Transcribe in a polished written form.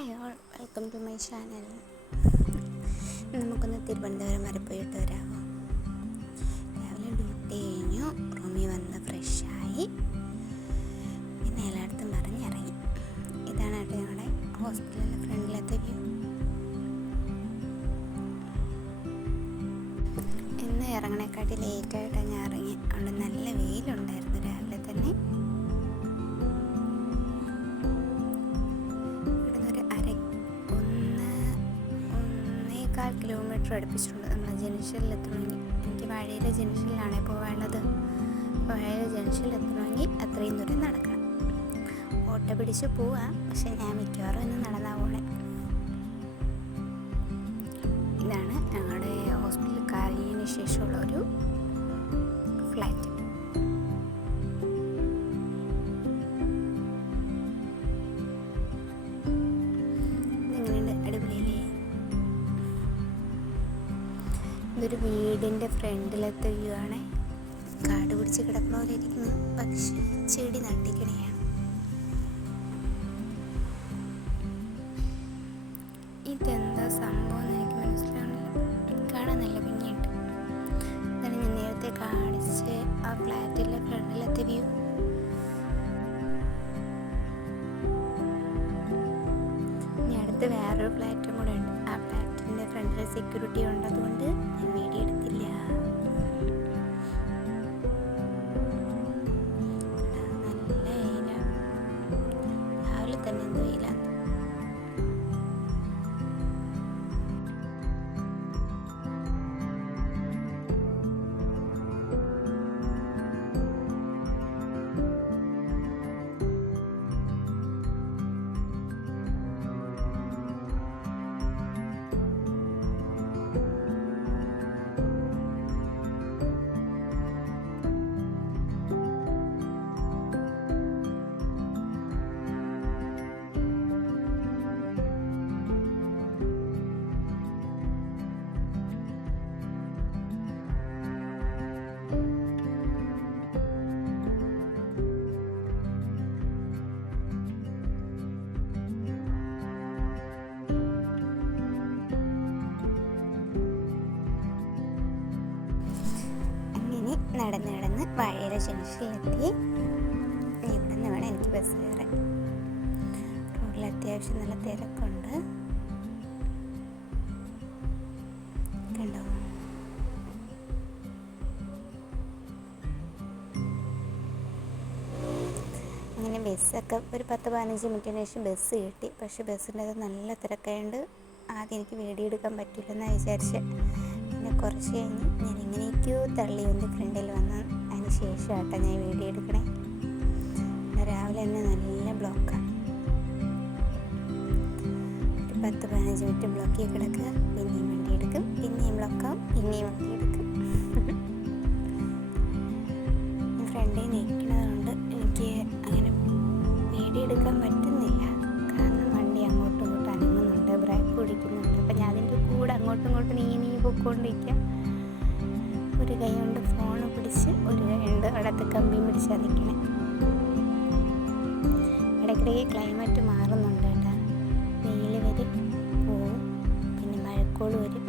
Hi all, welcome to my channel. നമുക്കൊന്ന് തിരുവനന്തപുരം വരെ പോയിട്ട് വരാമോ? രാവിലെ ഡ്യൂട്ടി കഴിഞ്ഞു, റൂമിൽ വന്ന് ഫ്രഷായി, പിന്നെ എല്ലായിടത്തും പറഞ്ഞിറങ്ങി. ഇതാണ് കേട്ടോ ഞങ്ങളുടെ ഹോസ്പിറ്റലിലെ ഫ്രണ്ടിലത്തെ വ്യൂ. ഇന്ന് ഇറങ്ങണേക്കാട്ടി ലേറ്റായിട്ടാണ് ഞാൻ ഇറങ്ങി. അവിടെ നല്ല വെയിലുണ്ടായിരുന്നു രാവിലെ തന്നെ. കിലോമീറ്റർ അടുപ്പിച്ചിട്ടുണ്ട് നമ്മൾ ജംഗ്ഷനിലെത്തണമെങ്കിൽ. എനിക്ക് വാഴയിലെ ജംഗ്ഷനിലാണ് പോകാനുള്ളത്. വാഴയിലെ ജംഗ്ഷനിലെത്തണമെങ്കിൽ അത്രയും ദൂരം നടക്കണം. ഓട്ടോ പിടിച്ച് പോവാം, പക്ഷെ ഞാൻ മിക്കവാറും ഇന്ന് നടന്നാ പോണേ. ഇതാണ് ഞങ്ങളുടെ ഹോസ്പിറ്റലിൽ കഴിഞ്ഞതിന് ശേഷമുള്ള ഒരു ഫ്ലാറ്റ്. ഇതൊരു വീടിൻ്റെ ഫ്രണ്ടിലത്തെ വ്യൂ ആണ്. കാട് പിടിച്ച് കിടക്കുന്ന പോലെ ഇരിക്കുന്നു, പക്ഷെ ചെടി നട്ടിക്കണയാണ്. ഇതെന്താ സംഭവം എന്ന് എനിക്ക് മനസ്സിലാവണില്ല. കാണാൻ നല്ല ഭംഗിയുണ്ട്. ഇതാണ് ഞാൻ നേരത്തെ കാണിച്ച് ആ ഫ്ലാറ്റിലെ ഫ്രണ്ടിലത്തെ വ്യൂ. ഇനി അടുത്ത് വേറൊരു ഫ്ലാറ്റും കൂടെ ഉണ്ട്. ആ ഫ്ലാറ്റിൻ്റെ ഫ്രണ്ടിൽ സെക്യൂരിറ്റി ഉണ്ടതുകൊണ്ട് ഞാൻ വീഡിയോ എടുത്തില്ല. നല്ല വെയിലാണ്, രാവിലെ തന്നെ എന്ത് വെയിലാണ്. നടന്ന് വാഴയില ജംഗ്ഷനിലെത്തി. ഇവിടെ നിന്ന് വേണം എനിക്ക് ബസ് കയറാൻ. റോഡിൽ അത്യാവശ്യം നല്ല തിരക്കുണ്ട്, കണ്ടോ? അങ്ങനെ ബസ്സൊക്കെ ഒരു 10-15 മിനിറ്റിന് ശേഷം ബസ് കിട്ടി. പക്ഷെ ബസ്സിൻ്റെ അത് നല്ല തിരക്കായതുകൊണ്ട് ആദ്യം എനിക്ക് വീഡിയോ എടുക്കാൻ പറ്റില്ലെന്നാണ് വിചാരിച്ചത്. പിന്നെ കുറച്ച് കഴിഞ്ഞ് ഞാൻ എങ്ങനെയൊക്കെയോ തള്ളി ഒന്ന് ഫ്രണ്ടിൽ വന്ന് അതിന് ശേഷമാട്ടോ ഞാൻ വീഡിയോ എടുക്കണേ. രാവിലെ തന്നെ നല്ല ബ്ലോക്കാണ്. ഒരു 10-15 മിനിറ്റ് ബ്ലോക്കിൽ കിടക്കുക, പിന്നെയും വണ്ടി എടുക്കും, പിന്നെയും ബ്ലോക്കാവും, പിന്നെയും വണ്ടി എടുക്കും. ഫ്രണ്ടിൽ നിൽക്കുന്നതുകൊണ്ട് എനിക്ക് അങ്ങനെ വീഡിയോ എടുക്കാൻ പറ്റുന്നില്ല. കാരണം വണ്ടി അങ്ങോട്ടും ഇങ്ങോട്ടും അനങ്ങുന്നുണ്ട്, ബ്രേക്ക് പിടിക്കുന്നുണ്ട്. അപ്പം ഞാൻ അതിൻ്റെ കൂടെ അങ്ങോട്ടും ഇങ്ങോട്ടും നീങ്ങി പൊയ്ക്കൊണ്ടിരിക്കുക. ഒരു കൈ കൊണ്ട് ഫോൺ പിടിച്ച്, ഒരു കൈ കൊണ്ട് അടുത്ത് കമ്പിയും പിടിച്ചാൽ നിൽക്കണേ. ഇടയ്ക്കിടയ്ക്ക് ക്ലൈമറ്റ് മാറുന്നുണ്ട് കേട്ടോ. വെയിൽ വരും, പോവും, പിന്നെ മഴക്കോള് വരും.